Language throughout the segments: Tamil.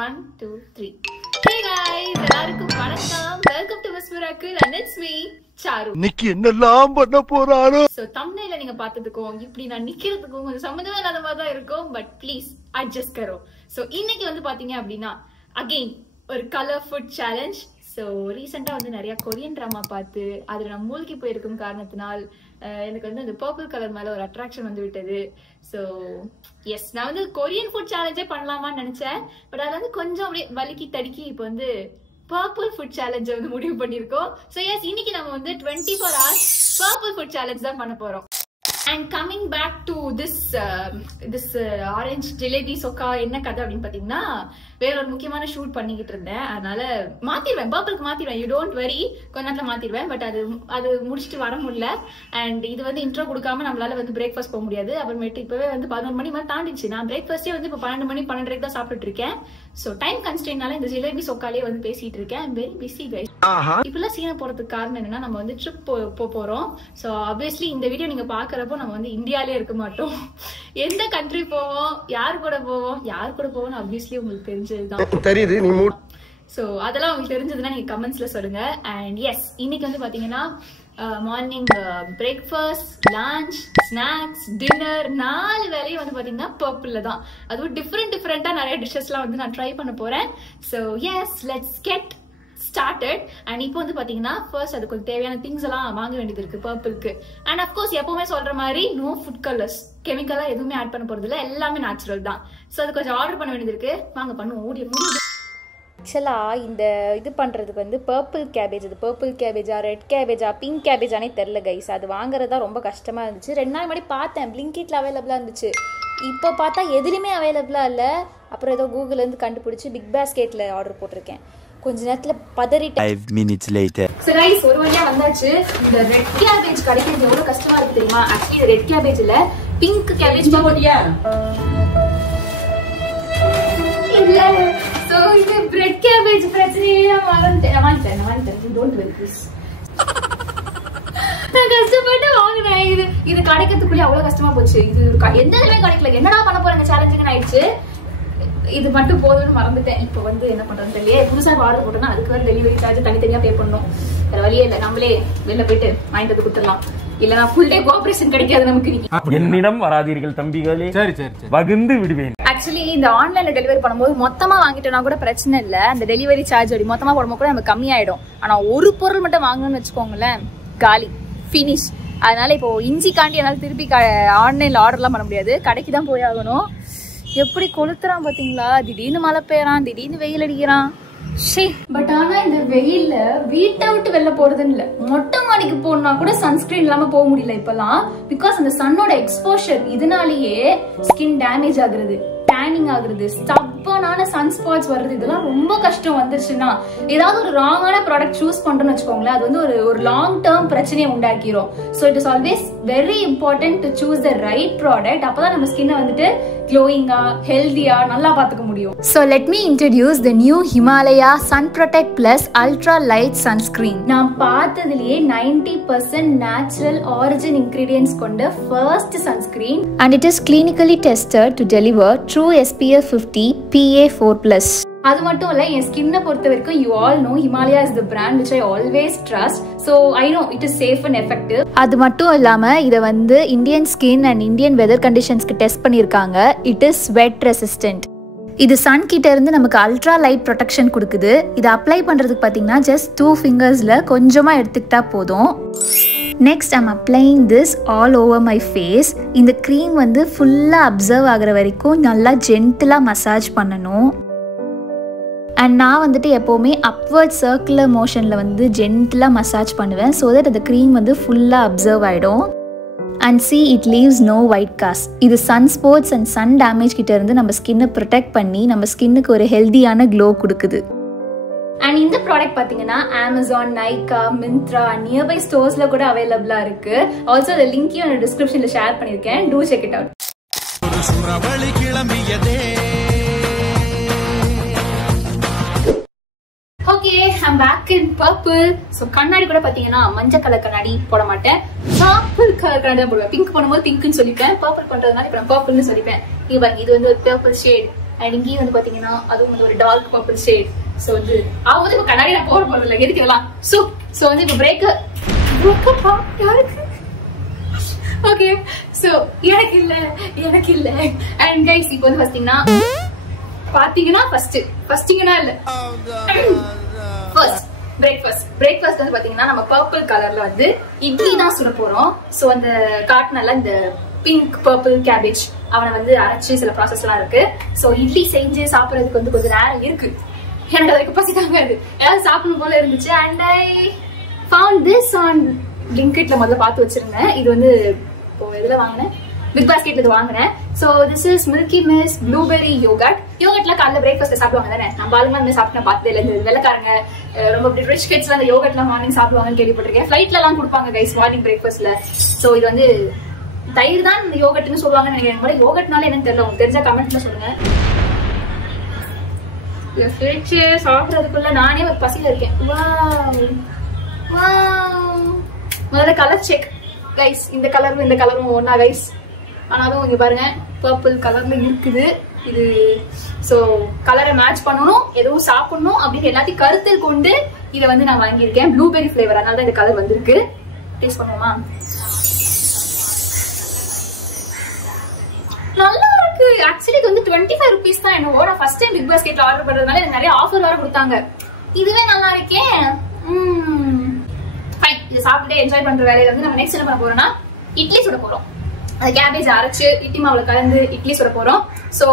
1, 2, 3. Hey guys, எல்லாருக்கும் வணக்கம். Welcome to Miss Miracle and it's me, Charu. இன்னைக்கு என்னெல்லாம் பண்ண போறாரோ? So thumbnail நீங்க பார்த்ததுக்கும் இப்படி நான் நிக்கிறதுக்கும் கொஞ்சம் சம்பந்தமே இல்லாத மாதிரி தான் இருக்கும், but please adjust करो. So இன்னைக்கு வந்து பாத்தீங்க அப்படின்னா again ஒரு color food challenge. ஸோ ரீசெண்டாக வந்து நிறைய கொரியன் ட்ராமா பார்த்து அதில் நான் மூழ்கி போயிருக்கும் காரணத்தினால் எனக்கு வந்து அந்த பர்பிள் கலர் மேலே ஒரு அட்ராக்ஷன் வந்து விட்டது. ஸோ எஸ், நான் வந்து கொரியன் ஃபுட் சேலஞ்சே பண்ணலாமான்னு நினச்சேன். பட் அதில் வந்து கொஞ்சம் அப்படியே வலிக்கி தடுக்கி இப்போ வந்து பர்பிள் ஃபுட் சேலஞ்சை வந்து முடிவு பண்ணியிருக்கோம். ஸோ எஸ், இன்னைக்கு நம்ம வந்து 24 hours பர்பிள் ஃபுட் சேலஞ்ச் தான் பண்ண போகிறோம். And coming back to this orange jalebi soka என்ன கதை அப்படின்னு பாத்தீங்கன்னா, வேற ஒரு முக்கியமான ஷூட் பண்ணிக்கிட்டு இருந்தேன். அதனால மாத்திடுவேன், பர்பிளுக்கு மாத்திடுவேன். யூ டோன்ட் வரி, கொஞ்ச நேரத்துல மாத்திடுவேன். பட் அது முடிச்சுட்டு வர முடியல. அண்ட் இது வந்து இன்ட்ரோ கொடுக்காம நம்மளால வந்து பிரேக்ஃபாஸ்ட் போக முடியாது. அப்புறமேட்டு இப்பவே வந்து 11 மணி மாதிரி தாண்டிச்சு. நான் பிரேக்ஃபாஸ்டே வந்து இப்போ 12 மணி 12:30 தான் சாப்பிட்டுட்டு இருக்கேன். ஸோ டைம் கன்ஸ்ட்ரெயினால இந்த ஜிலேபி சொக்காலே வந்து பேசிட்டு இருக்கேன். I'm very busy guys. இப்பெல்லாம் சீனை போறதுக்கு காரணம் என்னன்னா, நம்ம வந்து ட்ரிப் போறோம். ஸோ ஆப்வியஸ்லி இந்த வீடியோ நீங்க பாக்குறப்போ நம்ம வந்து இந்தியாலே இருக்க மாட்டோம். எந்த கண்ட்ரி போவோம், யார் கூட போவோம் ஆப்வியஸ்லி உங்களுக்கு தெரிஞ்சதுதான் தெரியுது. ஸோ அதெல்லாம் உங்களுக்கு தெரிஞ்சதுன்னா நீங்க கமெண்ட்ஸ்ல சொல்லுங்க. அண்ட் எஸ், இன்னைக்கு வந்து பாத்தீங்கன்னா morning breakfast, lunch, snacks, dinner 4 வேலையும் வந்து பாத்தீங்கன்னா பர்பிள்ல தான். அதுவும் டிஃப்ரெண்டா நிறைய டிஷ்ஷஸ்லாம் வந்து நான் ட்ரை பண்ண போறேன். So yes, let's get started. And இப்போ வந்து பாத்தீங்கன்னா ஃபர்ஸ்ட் அதுக்கு கொஞ்சம் தேவையான திங்ஸ் எல்லாம் வாங்க வேண்டியது இருக்கு பர்பிளுக்கு. அண்ட் அஃப்கோர்ஸ் எப்பவுமே சொல்ற மாதிரி நோ ஃபுட் கலர்ஸ், கெமிக்கலா எதுவுமே ஆட் பண்ண போறது இல்லை, எல்லாமே நேச்சுரல் தான். ஸோ அது கொஞ்சம் ஆர்டர் பண்ண வேண்டியது இருக்கு. வாங்க பண்ணுவோம், ஓடிய முடியுது. ஆக்சுவலாக இந்த இது பண்ணுறதுக்கு வந்து பர்பிள் கேபேஜ், அது பர்பிள் கேபேஜா, ரெட் கேபேஜா, பிங்க் கேபேஜானே தெரில கைஸ். அது வாங்குறதா ரொம்ப கஷ்டமாக இருந்துச்சு. 2 நாள் முன்னாடி பார்த்தேன், பிளிங்கிட்ல அவைலபிளாக இருந்துச்சு. இப்போ பார்த்தா எதுலையுமே அவைலபிளாக இல்லை. அப்புறம் ஏதோ கூகுள்லேருந்து கண்டுபிடிச்சி பிக் பாஸ்கெட்டில் ஆர்டர் போட்டிருக்கேன். கொஞ்ச நேரத்தில் பதறிட்டேன். 5 minutes later. சரி கைஸ், ஒரு வழியாக வந்தாச்சு. இந்த ரெட் கேபேஜ் கிடைக்கிறது எவ்வளோ கஷ்டமாக இருக்குது தெரியுமா? ஆக்சுவலி ரெட் கேபேஜ் இல்லை, பிங்க் கேபேஜ் போட்டியா இல்லை. So, இது பிரெட் கேபேஜ் பிரச்சனையே நான் வாங்கிட்டேன். Don't worry please. நான் கஷ்டப்பட்டு வாங்கினேன். இது கிடைக்கிறதுக்குள்ளே அவ்வளோ கஷ்டமா போச்சு. இது எந்த இதுவுமே கிடைக்கல. என்னடா பண்ண போறேன் சேலஞ்சுன்னு ஆயிடுச்சு. இது மட்டும் போதும்னு மறந்துட்டேன். இப்போ வந்து என்ன பண்றதுன்னு தெரியல. புதுசாக ஆர்டர் போட்டோம்னா அதுக்கு வேறு டெலிவரி சார்ஜ் தனித்தனியாக பே பண்ணணும். வேற வழியே இல்லை, நம்மளே வெளில போயிட்டு வாங்கிட்டு வந்து கொடுத்துடலாம். இல்லனா ஃபுல் டே கோஆபரேஷன் கிடைக்காது நமக்கு. என்னிடம் வராதீர்கள் தம்பிகளே, சரி வகுந்து விடுவேன். ஆக்சுவலி இந்த ஆன்லைன்ல டெலிவரி பண்ணும்போது மொத்தமா வாங்கிட்டோம்னா கூட பிரச்சனை இல்ல. அந்த டெலிவரி சார்ஜ் அப்படி மொத்தமா போடும்போது கூட நமக்கு கம்மியாயிடும். ஆனா ஒரு பொருள் மட்டும் வாங்கணும்னு வச்சுக்கோங்களேன், காலி, ஃபினிஷ். அதனால இப்போ இஞ்சிக்காண்டி என்னால திருப்பி ஆன்லைன்ல ஆர்டர்லாம் பண்ண முடியாது, கடைக்கு தான் போய் ஆகணும். எப்படி கொளுத்துறான் பாத்தீங்களா? திடீர்னு மழை பெய்யறான், திடீர்னு வெயில் அடிக்கிறான். பட் ஆனா இந்த வெயில்ல வீட்டை விட்டு வெளில போறதுன்னு இல்ல, மொட்டை மாடிக்கு போனா கூட சன்ஸ்கிரீன் இல்லாம போக முடியல இப்பெல்லாம். பிகாஸ் அந்த சன்னோட எக்ஸ்போஷர் இதனாலேயே ஸ்கின் டேமேஜ் ஆகுறது, டேனிங் ஆகுறது, ஸ்டப்பனான சன் ஸ்பாட்ஸ் வருது. இதெல்லாம் ரொம்ப கஷ்டம். வந்துருச்சுன்னா ஏதாவது ஒரு ராங்கான ப்ராடக்ட் சூஸ் பண்றோம்னு வச்சுக்கோங்களேன், அது வந்து ஒரு லாங் டேர்ம் பிரச்சனையை உண்டாக்கிரும். So it is always very important to choose the right product. அப்பதான் நம்ம ஸ்கின்னை வந்துட்டு க்ளோயிங்கா, ஹெல்தியா நல்லா பாத்துக்க முடியும். So let me introduce the new Himalaya Sun Protect Plus Ultra Light Sunscreen. நான் பார்த்ததிலேயே 90% natural origin ingredients கொண்ட first sunscreen, and it is clinically tested to deliver true SPF 50 PA4+. அது மட்டும் இல்ல, என் ஸ்கின்னை பொறுத்த வரைக்கும் you all know Himalaya is the brand which I always trust. So I know it is safe and effective. அது மட்டும் இல்லாம இத வந்து Indian skin and Indian weather கண்டிஷன்ஸ்க்கு டெஸ்ட் பண்ணிருக்காங்க. It is sweat resistant. இது சன் கிட்ட இருந்து நமக்கு அல்ட்ரா லைட் ப்ரொடெக்ஷன் கொடுக்குது. இதை அப்ளை பண்றதுக்கு பாத்தீங்கன்னா ஜஸ்ட் 2 ஃபிங்கர்ஸ்ல கொஞ்சமா எடுத்துக்கிட்டா போதும். Next I'm applying this all over my face. இந்த க்ரீம் வந்து ஃபுல்லா அப்சர்வ் ஆகுற வரைக்கும் நல்லா ஜென்டிலா மசாஜ் பண்ணணும். அண்ட் நான் வந்துட்டு எப்போவுமே அப்வர்ட் சர்க்குலர் மோஷனில் வந்து ஜென்டிலாக மசாஜ் பண்ணுவேன். ஸோ தட் அந்த க்ரீம் வந்து ஃபுல்லாக அப்சர்வ் ஆகிடும். And see it leaves no white cast. இது sun spots and sun damage கிட்ட இருந்து நம்ம ஸ்கின்னை ப்ரொடெக்ட் பண்ணி நம்ம ஸ்கின்னுக்கு ஒரு ஹெல்தியான க்ளோ கொடுக்குது. அண்ட் இந்த ப்ராடக்ட் பார்த்தீங்கன்னா அமேசான், நைகா, மிந்த்ரா, நியர்பை ஸ்டோர்ஸ்ல கூட அவைலபிளாக இருக்கு. ஆல்சோ அந்த லிங்கையும் நான் டிஸ்கிரிப்ஷன்ல ஷேர் பண்ணியிருக்கேன். To check it out. Okay, I'm back in purple. So கண்ணாடி கூட பாத்தீங்கன்னா மஞ்சள் கலர் கண்ணாடி போட மாட்டேன், பர்பிள் கலர் கண்ணாடி தான் போடுவேன். பிங்க் பண்ணும்போது பிங்க்னு சொல்லிப்பேன், பர்பிள் பண்றதுனால இப்ப நான் பர்பிள்னு சொல்லிப்பேன். இது வந்து ஒரு பர்பிள் ஷேட். அண்ட் இங்கேயும் வந்து பாத்தீங்கன்னா அதுவும் வந்து ஒரு டார்க் பர்பிள் ஷேட். ஸோ வந்து அவங்க வந்து இப்போ கண்ணாடி நான் போட போறது இல்லை, எதுக்கு இதெல்லாம். ஸோ வந்து இப்போ பிரேக்கப்பா யாருக்கு? ஓகே, ஸோ எனக்கு இல்ல. அண்ட் கைஸ் இப்போ வந்து பாத்தீங்கன்னா ஃபர்ஸ்டிங்கன்னா இல்ல ஃபர்ஸ்ட் பிரேக்ஃபாஸ்ட் வந்து பாத்தீங்கன்னா நம்ம பர்பிள் கலர்ல வந்து இட்லி தான் சுட போறோம். ஸோ அந்த காட்டினால இந்த பிங்க் பர்பிள் கேபேஜ் அவனை வந்து அரைச்சு சில ப்ராசஸ் எல்லாம் இருக்கு. ஸோ இட்லி செஞ்சு சாப்பிடறதுக்கு வந்து கொஞ்சம் நேரம் இருக்கு. எனக்கு அதுக்கு பசி தாங்காது, ஏதாவது சாப்பிடணும் போல இருந்துச்சு. And I found this on Blinkitல முதல்ல பார்த்து வச்சிருந்தேன். இது வந்து இப்போ எதுல வாங்கினேன், பிக் பாஸ்கெட்ல இது வாங்கினேன். So this is Milky Mist blueberry யோகட்ல காலைல பிரேக்ஃபாஸ்ட் சாப்பிடுவாங்க தானே, நம்ம ஆளுங்க வந்து சாப்பிட்டு பார்த்ததே இல்லை. இந்த வெள்ளக்காரங்க ரொம்ப ரிச் கிட்ஸ்லாம் அந்த யோகட்லாம் மார்னிங் சாப்பிடுவாங்கன்னு கேள்விப்பட்டிருக்கேன். ஃபிளைட்ல எல்லாம் கொடுப்பாங்க கைஸ் மார்னிங் பிரேக்ஃபாஸ்ட்ல. ஸோ இது வந்து தயிர் தான் இந்த யோகட்னு சொல்லுவாங்கன்னு நினைக்கிறேன். யோகட்னால என்னன்னு தெரியல, உங்களுக்கு தெரிஞ்சா கமெண்ட்ல சொல்லுங்க. சாப்பிடுறதுக்குள்ள நானே ஒரு பசியில இருக்கேன். முதல்ல கலர் செக் கைஸ். இந்த கலரும் ஒன்னா கைஸ். ஆனாலும் இங்க பாருங்க பர்பிள் கலர்ல இருக்குது இது. சோ கலரை மேட்ச் பண்ணணும், எதுவும் சாப்பிடணும் அப்படின்னு எல்லாத்தையும் கருத்தில் கொண்டு இதை வந்து நான் வாங்கியிருக்கேன். ப்ளூபெரி ஃபிளேவர், அதனால தான் இந்த கலர் வந்திருக்கு. டேஸ்ட் பண்ணுவோமா? நல்லா இருக்கு. ஆக்சுவலி இது வந்து 25 rupees தான் என்னவோ. நான் ஃபர்ஸ்ட் டைம் பிக் பாஸ்கெட்ல ஆர்டர் பண்றதுனால எனக்கு நிறைய ஆஃபர் வேற கொடுத்தாங்க. இதுவே நல்லா இருக்கே. ஃபைன், இது சாப்பிட்டு என்ஜாய் பண்ற வேலையில வந்து நம்ம நெக்ஸ்ட் என்ன பண்ண போறோம்னா இட்லி சுட போறோம். அந்த கேபேஜ் அரைச்சு இட்லி மாவுல கலந்து இட்லி சுட போறோம். So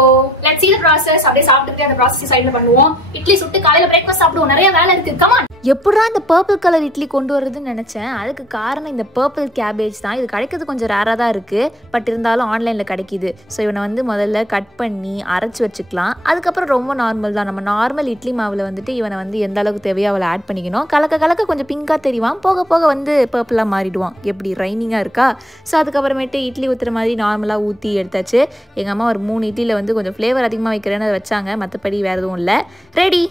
let's see the process. அப்படியே சாப்பிட்டுட்டு அந்த ப்ராசஸ் சைடுல பண்ணுவோம். இட்லி சுட்டு காலையில பிரேக்ஃபாஸ்ட் சாப்பிடுவோம். நிறைய வேலை இருக்கு. கமான். எப்படா இந்த பர்பிள் கலர் இட்லி கொண்டு வரதுன்னு நினச்சேன். அதுக்கு காரணம் இந்த பர்பிள் கேபேஜ் தான். இது கிடைக்கிறது கொஞ்சம் ரேராக தான் இருக்குது, பட் இருந்தாலும் ஆன்லைனில் கிடைக்கிது. ஸோ இவனை வந்து முதல்ல கட் பண்ணி அரைச்சி வச்சுக்கலாம். அதுக்கப்புறம் ரொம்ப நார்மல் தான். நம்ம நார்மல் இட்லி மாவில் வந்துட்டு இவனை வந்து எந்த அளவுக்கு தேவையோ அவளை ஆட் பண்ணிக்கணும். கலக்க கொஞ்சம் பிங்காக தெரிவான், போக போக வந்து பர்பிளாக மாறிடுவான். எப்படி ரைனிங்காக இருக்கா? ஸோ அதுக்கப்புறமேட்டு இட்லி ஊற்றுற மாதிரி நார்மலாக ஊற்றி எடுத்தாச்சு. எங்கள் அம்மா ஒரு 3 இட்லியில் வந்து கொஞ்சம் ஃப்ளேவர் அதிகமாக வைக்கிறேன்னு அதை வச்சாங்க. மற்றபடி வேறு எதுவும் இல்லை. ரெடி.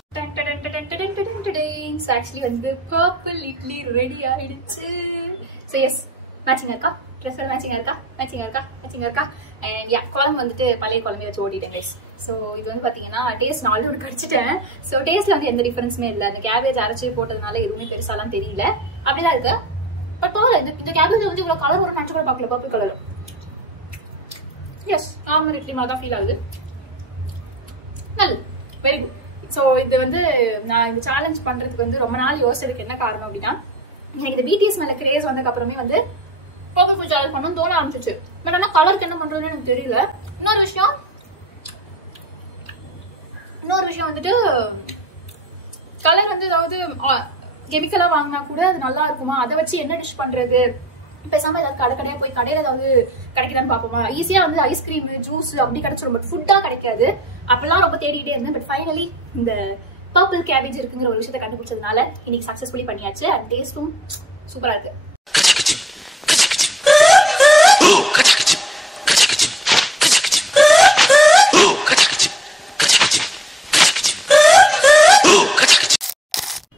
ஆக்சுவலி வந்து பர்பிள் இட்லி ரெடி ஆயிடுச்சு. ஸோ எஸ், மேட்சிங்கா இருக்கா? ட்ரெஸ் மேட்சிங்கா இருக்கா? அண்ட் யா, குழம்பு வந்துட்டு பழைய குழம்பு வச்சு ஓட்டிட்டேன் கைஸ். ஸோ இது வந்து பார்த்தீங்கன்னா டேஸ்ட் நான் ஆல்ரெடி கடிச்சிட்டேன். ஸோ டேஸ்ட்ல வந்து எந்த டிஃபரன்ஸுமே இல்லை. அந்த கேபேஜ் அரைச்சி போட்டதுனால எதுவுமே பெருசாலாம் தெரியல, அப்படிதான் இருக்கு. பட் பரவாயில்ல, இந்த கேபேஜ் வந்து இவ்வளோ கலர் ஒரு நினச்சி கூட பார்க்கல. Purple colour. Yes, normal idli மாதிரி தான் ஃபீல் ஆகுது. நல்லது, வெரி குட். ஸோ இது வந்து நான் இந்த சேலஞ்ச் பண்றதுக்கு வந்து ரொம்ப நாள் யோசிச்சதுக்கு என்ன காரணம் அப்படின்னா, எனக்கு இந்த பிடிஎஸ் மேல கிரேஸ் வந்ததுக்கு அப்புறமே வந்து பர்பிள் ஃபுட் சேலஞ்ச் பண்ணணும்னு தோண ஆரம்பிச்சிச்சு. பட் ஆனால் கலருக்கு என்ன பண்றதுன்னு எனக்கு தெரியல. இன்னொரு விஷயம் வந்துட்டு கலர் வந்து ஏதாவது கெமிக்கலா வாங்கினா கூட அது நல்லா இருக்குமா, அதை வச்சு என்ன டிஷ் பண்றது, பேசாம ஏதாவது கடையா போய் கடையில ஏதாவது கிடைக்குதான்னு பாப்போமா. ஈஸியா வந்து ஐஸ்கிரீம் ஜூஸ் அப்படி கிடைச்சிடும், பட் ஃபுட்டா கிடைக்காது. அப்பெல்லாம் ரொம்ப தேடிட்டே இருந்தேன். பட் ஃபைனலி இந்த பர்பிள் கேபேஜ் இருக்குங்கிற ஒரு விஷயத்தை கண்டுபிடிச்சதுனால இன்னைக்கு சக்சஸ்ஃபுல்லி பண்ணியாச்சு. அண்ட் டேஸ்டும் சூப்பரா இருக்கு.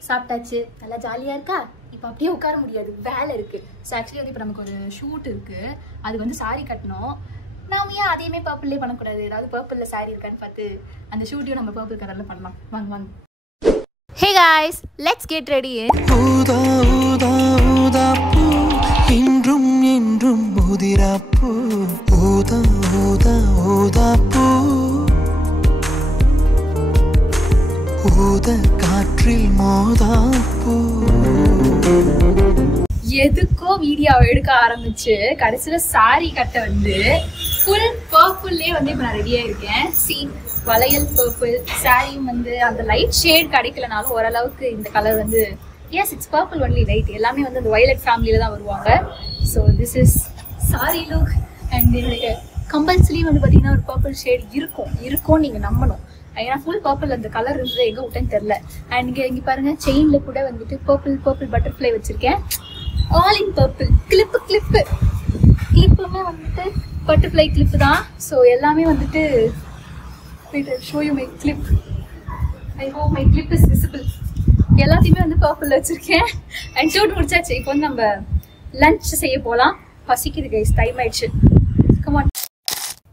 சாப்பிட்டாச்சு, நல்லா ஜாலியா இருக்கா. இப்போ அப்படியே உட்கார முடியாது, வேலை இருக்கு. ஸோ ஆக்சுவலி வந்து இப்போ நமக்கு ஒரு ஷூட் இருக்கு, அது வந்து சாரி கட்டணும். நாம ஏன் அதையுமே பர்பிள்லே பண்ணக்கூடாது? ஏதாவது பர்பிள்ல சாரி இருக்கான்னு பார்த்து அந்த ஷூட்டையும் நம்ம பர்பிள் கலர்ல பண்ணலாம். வாங்க. Hey guys, let's get ready. ஊதா ஊதா ஊதா பூ இன்றும் என்றும் ஊதிரா பூ. ஊதா ஊதா ஊதா பூ ஊத காற்றில் மோதா பூ. எதுக்கோ வீடியோ எடுக்க ஆரம்பிச்சு கடைசியில சாரி கட்ட வந்து ஃபுல் பர்பிள்லே வந்து இப்போ நான் ரெடியா இருக்கேன். வளையல் பர்பிள், சாரியும் வந்து அந்த லைட் ஷேட் கிடைக்கலனாலும் ஓரளவுக்கு இந்த கலர் வந்து S it's purple only light. எல்லாமே வந்து அந்த வயலட் ஃபேமிலியில தான் வருவாங்க. So this is sorry look. And என்னுடைய கம்பல்சரி வந்து பார்த்தீங்கன்னா ஒரு பர்பிள் ஷேட் இருக்கும் நீங்கள் நம்பணும். ஏன்னா ஃபுல் பர்பிள் அந்த கலர் இருந்தது எங்கே விட்டேன்னு தெரில. அண்ட் இங்கே பாருங்க, செயின்ல கூட வந்துட்டு பர்பிள் பட்டர்ஃப்ளை வச்சிருக்கேன். All in purple. கிளிப்புமே வந்துட்டு பட்டர்ஃப்ளை கிளிப்பு தான். ஸோ எல்லாமே வந்துட்டு show you my clip. I hope my clip is visible. எல்லாத்தையுமே வந்து பர்பிள் வச்சிருக்கேன். அண்ட் ஷூட் முடிச்சாச்சு. இப்போ வந்து நம்ம லஞ்ச் செய்ய போகலாம். பசிக்குது கைஸ், டைம் ஆயிடுச்சு. Come on.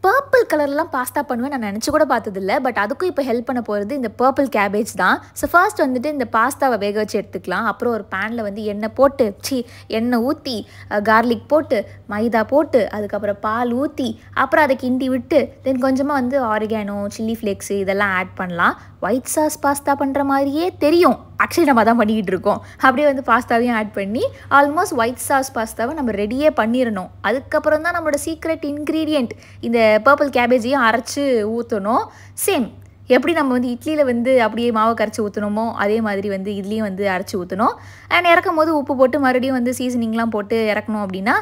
பர்பிள் கலர்லாம் பாஸ்தா பண்ணுவேன் நான் நினச்சி கூட பார்த்ததில்ல. பட் அதுக்கும் இப்போ ஹெல்ப் பண்ண போகிறது இந்த பர்பிள் கேபேஜ் தான். ஸோ ஃபர்ஸ்ட் வந்துட்டு இந்த பாஸ்தாவை வேக வச்சு எடுத்துக்கலாம். அப்புறம் ஒரு பேனில் வந்து எண்ணெய் ஊற்றி கார்லிக் போட்டு மைதா போட்டு அதுக்கப்புறம் பால் ஊற்றி அப்புறம் அதை கிண்டி விட்டு தென் கொஞ்சமாக வந்து ஆரிகானோ சில்லி ஃப்ளேக்ஸு இதெல்லாம் ஆட் பண்ணலாம். ஒயிட் சாஸ் பாஸ்தா பண்ணுற மாதிரியே தெரியும். ஆக்சுவலி நம்ம தான் பண்ணிக்கிட்டு இருக்கோம். அப்படியே வந்து பாஸ்தாவையும் ஆட் பண்ணி ஆல்மோஸ்ட் ஒயிட் சாஸ் பாஸ்தாவை நம்ம ரெடியே பண்ணிடணும். அதுக்கப்புறம் தான் நம்மளோட சீக்ரெட் இன்க்ரீடியண்ட் இந்த பர்பிள் கேபேஜையும் அரைச்சி ஊற்றணும். சேம் எப்படி நம்ம வந்து இட்லியில் வந்து அப்படியே மாவை கரைச்சி ஊற்றணுமோ அதே மாதிரி வந்து இதுலேயும் வந்து அரைச்சி ஊற்றணும். அண்ட் இறக்கும் போது உப்பு போட்டு மறுபடியும் வந்து சீசனிங்லாம் போட்டு இறக்கணும் அப்படின்னா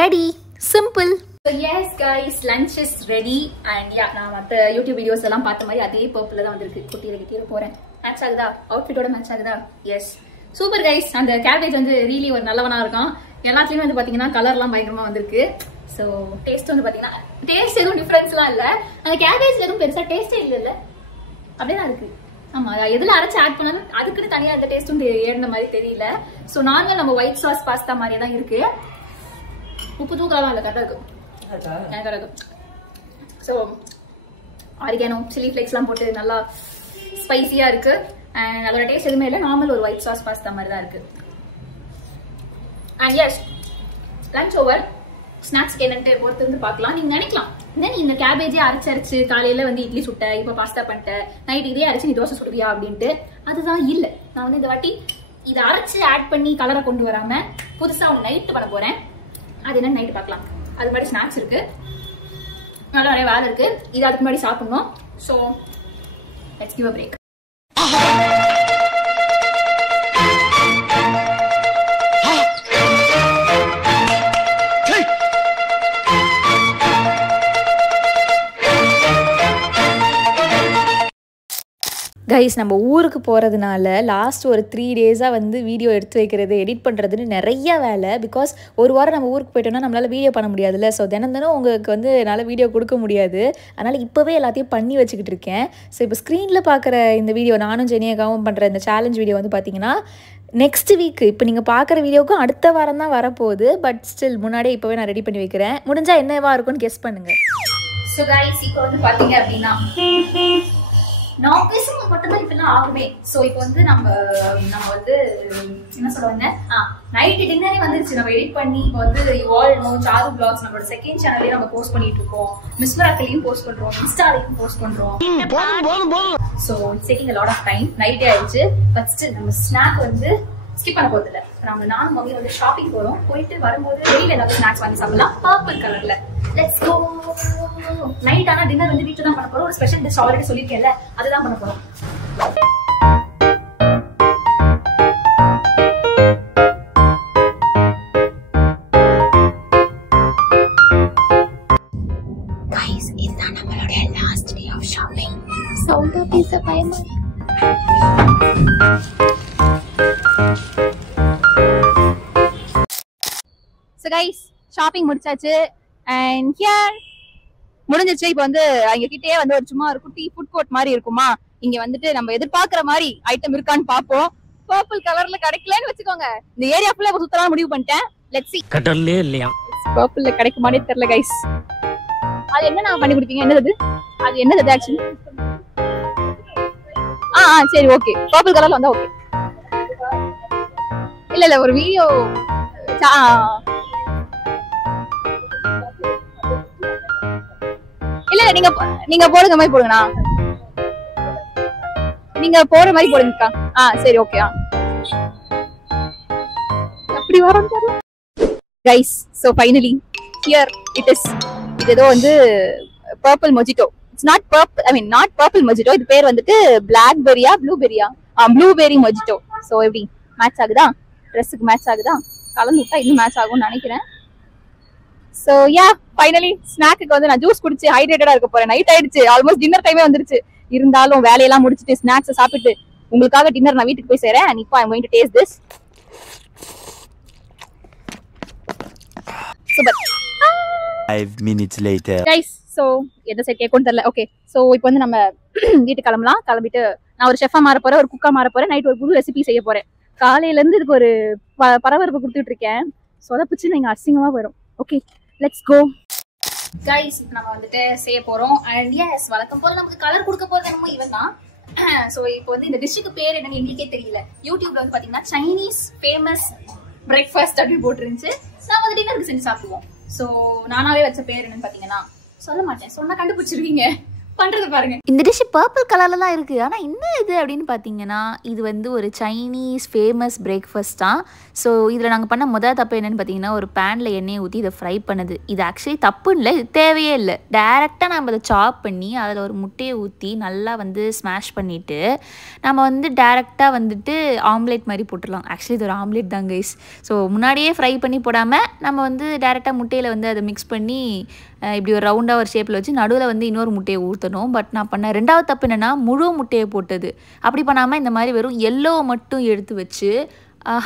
ready. Simple. So yes guys, lunch is ready and yeah, நான் மற்ற யூடியூப் வீடியோஸ் எல்லாம் பார்த்த மாதிரி அதே பர்பிள் தான் வந்திருக்கு. குட்டியில போறேன். மேட்ச் ஆகுதா? அவுட்ஃபிட்டோட மேட்ச் ஆகுதா? Yes, super guys. அந்த கேபேஜ் வந்து ரீலி ஒரு நல்லவனா இருக்கான். எல்லாத்துலயுமே வந்து பாத்தீங்கன்னா கலர்லாம் பயங்கரமா வந்திருக்கு. ஸோ டேஸ்ட் வந்து பாத்தீங்கன்னா டேஸ்ட் எதுவும் டிஃபரன்ஸ்லாம் இல்லை. அந்த கேபேஜ்ல எதுவும் பெருசா டேஸ்டே இல்லைல்ல, அப்படியே தான் இருக்கு. ஆமா, எதுல அரைச்சு ஆட் பண்ணாலும் அதுக்குன்னு தனியா அந்த டேஸ்ட் வந்து ஏறின மாதிரி தெரியல. ஸோ நார்மல் நம்ம ஒயிட் சாஸ் பாஸ்தா மாதிரியே தான் இருக்கு. உப்பு தூக்கலாம் இல்லை, கரெக்டா இருக்கு. ஸோ ஆரிகானோ சில்லி ஃப்ளேக்ஸ்லாம் போட்டு நல்லா ஸ்பைசியா இருக்கு. அண்ட் அதோட டேஸ்ட் எதுவுமே இல்லை, நார்மல் ஒரு ஒயிட் சாஸ் பாஸ்தா மாதிரி தான் இருக்கு. And yes, lunch over. Snacks என்னன்ட்டு பொறுத்து வந்து பார்க்கலாம். நீங்க நினைக்கலாம் என்ன நீ இந்த கேபேஜே அரைச்சு காலையில வந்து இட்லி சுட்ட, இப்போ பாஸ்தா பண்ணிட்ட, நைட்டு இதே அரைச்சு நீ தோசை சுடுவியா அப்படின்ட்டு. அதுதான் இல்லை. நான் வந்து இந்த வாட்டி இதை அரைச்சு ஆட் பண்ணி கலரை கொண்டு வராம புதுசா ஒன்று நைட்டு பண்ண போறேன். அது என்னன்னு நைட்டு பார்க்கலாம். அது மாதிரி ஸ்நாக்ஸ் இருக்கு, நல்லா நிறைய வேலை இருக்கு. இது அதுக்கு முன்னாடி சாப்பிடணும். So let's give a break. Guys, நம்ம ஊருக்கு போகிறதுனால லாஸ்ட் ஒரு 3 டேஸாக வந்து வீடியோ எடுத்து வைக்கிறது எடிட் பண்ணுறதுன்னு நிறைய வேலை. பிகாஸ் ஒரு வாரம் நம்ம ஊருக்கு போயிட்டோம்னா நம்மளால் வீடியோ பண்ண முடியாதுல்ல. ஸோ தினம் உங்களுக்கு வந்து என்னால் வீடியோ கொடுக்க முடியாது. அதனால் இப்போவே எல்லாத்தையும் பண்ணி வச்சுக்கிட்டு இருக்கேன். ஸோ இப்போ ஸ்க்ரீனில் பார்க்குற இந்த வீடியோ நானும் ஜெனியாக்காவும் பண்ணுற இந்த சேலஞ்ச் வீடியோ வந்து பார்த்தீங்கன்னா நெக்ஸ்ட் வீக், இப்போ நீங்கள் பார்க்குற வீடியோவுக்கும் அடுத்த வாரம் தான் வரப்போகுது. பட் ஸ்டில் முன்னாடியே இப்போவே நான் ரெடி பண்ணி வைக்கிறேன். முடிஞ்சால் என்னவா இருக்கும்னு கெஸ் பண்ணுங்கள். ஸோ கைஸ், இப்போ வந்து பார்த்தீங்க அப்படின்னா நான் பேசும்போது மட்டும்தான் இப்பெல்லாம் ஆகுமே. ஸோ இப்போ வந்து நம்ம வந்து என்ன சொல்லுவாங்க, நைட்டு டின்னரே வந்துருச்சு. நம்ம எடிட் பண்ணி இப்போ வந்து you all know Charu vlogs நம்மளோட செகண்ட் சேனல்லே நம்ம போஸ்ட் பண்ணிட்டு இருக்கோம். மிஸ் மிராக்கிலையும் போஸ்ட் பண்றோம், இன்ஸ்டாலையும் போஸ்ட் பண்றோம். So it's taking a lot of time. நைட்டே ஆயிடுச்சு. பட் ஸ்டில் நம்ம ஸ்நாக் வந்து ஸ்கிப் பண்ண போறது இல்லை. நானும் மம்மி வந்து ஷாப்பிங் போறோம். போயிட்டு வரும்போது வெளியில ஏதாவது ஸ்நாக்ஸ் வாங்கி சாப்பிடலாம் பர்பிள் கலர்ல. Let's go. நைட் ஆனா டின்னர் வந்து வீட்டுல தான் பண்ண போறோம். ஒரு ஸ்பெஷல் டிஷ் ஆல்ரெடி சொல்லிருக்கேன்ல, அதுதான் பண்ண போறோம். கைஸ், இதுதான் நம்மளுடைய லாஸ்ட் டே ஆஃப் ஷாப்பிங். சவுண்டா பேச பயமா. So guys, ஷாப்பிங் முடிச்சாச்சு. அண்ட் ஹியர் முடிஞ்சிச்சு. இப்போ வந்து அங்க கிட்டே வந்து ஒரு சும்மா ஒரு குட்டி ஃபுட் கோர்ட் மாதிரி இருக்குமா. இங்க வந்துட்டு நம்ம எதிர்பார்க்கிற மாதிரி ஐட்டம் இருக்கான்னு பாப்போம். பர்பிள் கலர்ல கிடைக்கலன்னு வச்சுக்கோங்க. இந்த ஏரியா ஃபுல்லா இப்ப சுத்தலாம் முடிவு பண்ணிட்டேன். Let's see. கடல்லே இல்லையா? பர்பிள்ல கிடைக்குமானே தெரியல கைஸ். அது என்ன நான் பண்ணி கொடுப்பீங்க? என்னது அது? என்னது ஆக்சுவலி? சரி, ஓகே. பர்பிள் கலர்ல வந்தா ஓகே. இல்ல ஒரு வீடியோ இல்ல நீங்க போடுங்க மாதிரி போடுங்கண்ணா. நீங்க போற மாதிரி போடுங்கக்கா. சரி, ஓகே. அப்படி வரோம் guys. So finally here it is. இது ஏதோ வந்து purple mojito. It's not purple, I mean not purple mojito. இது பேர் வந்துட்டு பிளாக்பெரியா ப்ளூபெரியா? Blueberry mojito. சோ எப்படி மேட்ச் ஆகுதா? ட்ரெஸ்ஸுக்கு மேட்ச் ஆகுதா? கலந்து விட்டா இன்னும் மேட்ச் ஆகும்னு நினைக்கிறேன். சோ யா, ஃபைனலி ஸ்நாக்குக்கு வந்து நான் ஜூஸ் குடிச்சு ஹைட்ரேட்டடா இருக்க போறேன். நைட் ஆயிடுச்சு, ஆல்மோஸ்ட் டின்னர் டைமே வந்துருச்சு. இருந்தாலும் வேலையெல்லாம் முடிச்சுட்டு ஸ்நாக்ஸ் சாப்பிட்டு உங்களுக்காக டின்னர் நான் வீட்டுக்கு போய் சேரேன். அண்ட் இப்போ I am going to taste this. Super. 5 minutes later. Guys, so எதை சைட் கேட்கணும்னு தெரியல. ஓகே, சோ இப்போ வந்து நம்ம வீட்டுக்கு கிளம்பலாம். கிளம்பிட்டு நான் ஒரு ஷெஃபா மாற போறேன், ஒரு குக்கா மாற போறேன். நைட் ஒரு புது ரெசிபி செய்ய போறேன். காலையில இருந்து இதுக்கு ஒரு பரபரப்பு கொடுத்துட்டு இருக்கேன். சொதப்பிச்சு நீங்க அசிங்கமா போயிடும். Okay, let's go. கைஸ் நம்ம வந்துட்டு செய்ய போறோம். அண்ட் எஸ் வழக்கம் போல நமக்கு கலர் கொடுக்க போறது என்னமோ இவன் தான். ஸோ இப்போ வந்து இந்த டிஷ்ஷுக்கு பேர் என்னன்னு எங்களுக்கே தெரியல. யூடியூப்ல வந்து பாத்தீங்கன்னா சைனீஸ் ஃபேமஸ் பிரேக்ஃபாஸ்ட் அப்படின்னு போட்டுருந்துச்சு. நான் வந்து டின்னருக்கு செஞ்சு சாப்பிடுவோம். ஸோ நானாவே வச்ச பேர் என்னன்னு பாத்தீங்கன்னா சொல்ல மாட்டேன், சொன்னா கண்டுபிடிச்சிருவீங்க. பண்றது பாருங்க. இந்த டிஷ் பர்பிள் கலர்ல தான் இருக்குது. ஆனால் என்ன இது அப்படின்னு பார்த்தீங்கன்னா இது வந்து ஒரு சைனீஸ் ஃபேமஸ் பிரேக்ஃபாஸ்ட் தான். ஸோ இதில் நாங்கள் பண்ண முதல் தப்பு என்னென்னு பார்த்தீங்கன்னா ஒரு பேனில் எண்ணெயை ஊற்றி இதை ஃப்ரை பண்ணுது. இது ஆக்சுவலி தப்புன்னு இல்லை, இது தேவையே இல்லை. டேரெக்டாக நம்ம அதை சாப் பண்ணி அதில் ஒரு முட்டையை ஊற்றி நல்லா வந்து ஸ்மாஷ் பண்ணிவிட்டு நம்ம வந்து டேரெக்டாக வந்துட்டு ஆம்லேட் மாதிரி போட்டுடலாம். ஆக்சுவலி இது ஒரு ஆம்லேட் தான் கைஸ். ஸோ முன்னாடியே ஃப்ரை பண்ணி போடாமல் நம்ம வந்து டேரெக்டாக முட்டையில் வந்து அதை மிக்ஸ் பண்ணி இப்படி ஒரு ரவுண்டாக ஒரு ஷேப்பில் வச்சு நடுவில் வந்து இன்னொரு முட்டையை ஊற்றணும். பட் நான் பண்ண ரெண்டாவது தப்பு என்னென்னா முழு முட்டையை போட்டது. அப்படி பண்ணாமல் இந்த மாதிரி வெறும் எல்லோ மட்டும் எடுத்து வச்சு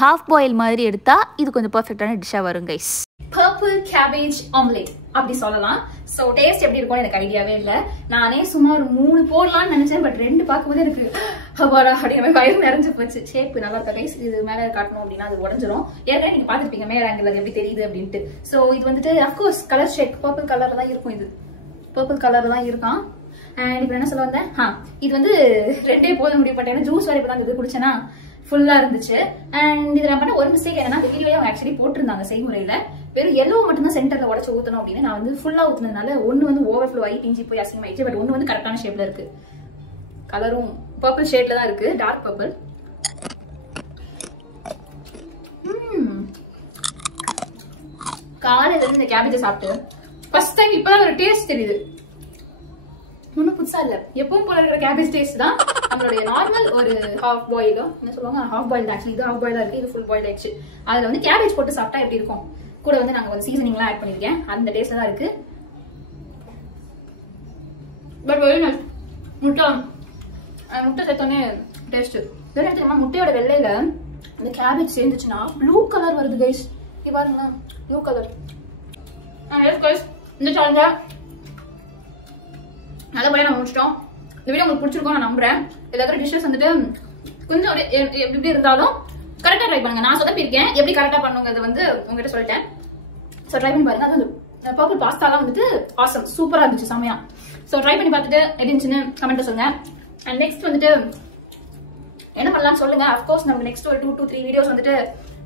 ஹாஃப் பாயில் மாதிரி எடுத்தால் இது கொஞ்சம் பர்ஃபெக்டான டிஷ்ஷாக வரும் கைஸ். பர்பிள் கேபேஜ் ஆம்லேட் அப்படி சொல்லலாம். ஸோ டேஸ்ட் எப்படி இருக்கும்னு எனக்கு ஐடியாவே இல்லை. நானே சும்மா ஒரு 3 போடலாம்னு நினைச்சேன். பட் 2 பார்க்கும்போது எனக்கு ஹபாடா அப்படிங்கிற வயிறு நிறைஞ்சு போச்சு. ஷேப் நல்லா இருக்கா கைஸ். இது மேலே காட்டணும் அப்படின்னா அது உடஞ்சிரும். ஏற்கனவே நீங்க பார்த்துருப்பீங்க மேலே ஆங்கிள் அது எப்படி தெரியுது அப்படின்ட்டு. ஸோ இது வந்துட்டு அஃப்கோர்ஸ் கலர் ஷேக் பர்பிள் கலர்ல தான் இருக்கும். இது பர்பிள் கலர்ல தான் இருக்கான். அண்ட் இப்போ என்ன சொல்ல வந்தேன், இது வந்து 2 போத முடிவு பண்ணிட்டேன். ஜூஸ் வரை இப்போ தான் இது குடிச்சேன்னா ஃபுல்லா இருந்துச்சு. அண்ட் இது நான் பண்ண ஒரு மிஸ்டேக் என்னன்னா வீடியோவே அவங்க ஆக்சுவலி போட்டிருந்தாங்க செய்முறையில வெறும் எல்லோ மட்டும் தான் சென்டர்ல உடச்சு ஊத்தணும் அப்படின்னு. நான் வந்து ஃபுல்லா ஊத்துனதுனால ஒன்னு வந்து ஓவர்ஃப்ளோ ஆகி பிஞ்சி போய் அசிங்கமாயிடுச்சு. பட் ஒன்னு வந்து கரெக்டான ஷேப்ல இருக்கு. கலரும் பர்பிள் ஷேட்ல தான் இருக்கு, டார்க் பர்பிள். காலையில இருந்து இந்த கேபேஜ் சாப்பிட்டு ஃபர்ஸ்ட் டைம் இப்பதான் ஒரு டேஸ்ட் தெரியுது. ஒன்னும் புதுசா இல்ல, எப்பவும் போல இருக்கிற கேபேஜ் டேஸ்ட் தான். நம்மளுடைய நார்மல் ஒரு ஹாஃப் பாயிலோ என்ன சொல்லுவாங்க, ஹாஃப் பாயில் ஆக்சுவலி இது ஹாஃப் பாயிலா இருக்கு, இது ஃபுல் பாயில் ஆயிடுச்சு. அதுல வந்து கேபேஜ் போட்டு சாப்பிட்டா எப்படி இருக்கும். கூட வந்து நாங்க வந்து சீசனிங்லாம் ஆட் பண்ணிருக்கேன், அந்த டேஸ்ட்ல தான் இருக்கு. But very nice. முட்டை சேர்த்தோன்னே டேஸ்ட் தெரியுமா. முட்டையோட வெள்ளையில அந்த கேபேஜ் சேர்ந்துச்சுன்னா ப்ளூ கலர் வருது கைஸ். இது பாருங்க ப்ளூ கலர். இந்த சேலஞ்ச நல்லபடியா நம்ம முடிச்சிட்டோம். இந்த வீடியோ உங்களுக்கு பிடிச்சிருக்கோம் நான் நம்புறேன். எல்லா டிஷ்ஷஸ் வந்துட்டு கொஞ்சம் எப்படி இருந்தாலும் கரெக்டா ட்ரை பண்ணுங்க. நான் சொதப்பிருக்கேன், எப்படி கரெக்டா பண்ணுங்கிறது வந்து உங்ககிட்ட சொல்லிட்டேன். ஸோ ட்ரை பண்ணி பாருங்க. அது பர்பிள் பாஸ்தாலாம் வந்துட்டு ஆசம் சூப்பரா இருந்துச்சு, செமையா. ஸோ ட்ரை பண்ணி பார்த்துட்டு எப்படி இருந்துச்சுன்னு கமெண்ட்ல சொல்லுங்க. அண்ட் நெக்ஸ்ட் வந்துட்டு என்ன பண்ணலாம்னு சொல்லுங்க. அஃப்கோர்ஸ் நமக்கு நெக்ஸ்ட் ஒரு 2 to 3 வீடியோஸ் வந்துட்டு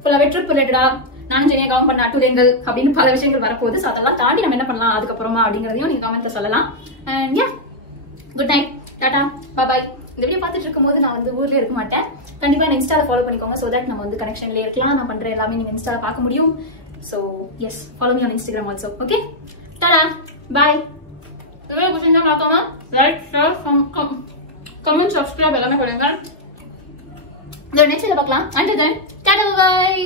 ஃபுல்லாவே ட்ரிப் ரிலேட்டடா நானும் ஜெனியா கவுண்ட் பண்ண அட்டுரைகள் அப்படின்னு பல விஷயங்கள் வரப்போகுது. ஸோ அதெல்லாம் தாண்டி நம்ம என்ன பண்ணலாம் அதுக்கப்புறமா அப்படிங்கிறதையும் நீங்க கமெண்ட்ல சொல்லலாம். And yeah, good night, tata, bye. இந்த வீடியோ பார்த்துட்டு இருக்கும்போது நான் வந்து ஊர்ல இருக்க மாட்டேன். கண்டிப்பா இன்ஸ்டால ஃபாலோ பண்ணிக்கோங்க. ஸோ தட் நம்ம வந்து கனெக்ஷன்ல இருக்கலாம். நான் பண்ற எல்லாமே நீங்க இன்ஸ்டால பார்க்க முடியும். So yes, follow me on Instagram also. Okay, tata, bye. இந்த வீடியோ பிடிச்சிருந்தா பார்க்காம லைக், ஷேர், கமெண்ட், சப்ஸ்கிரைப் எல்லாமே பண்ணுங்க. இந்த நெக்ஸ்ட் பார்க்கலாம். And then Tata, bye.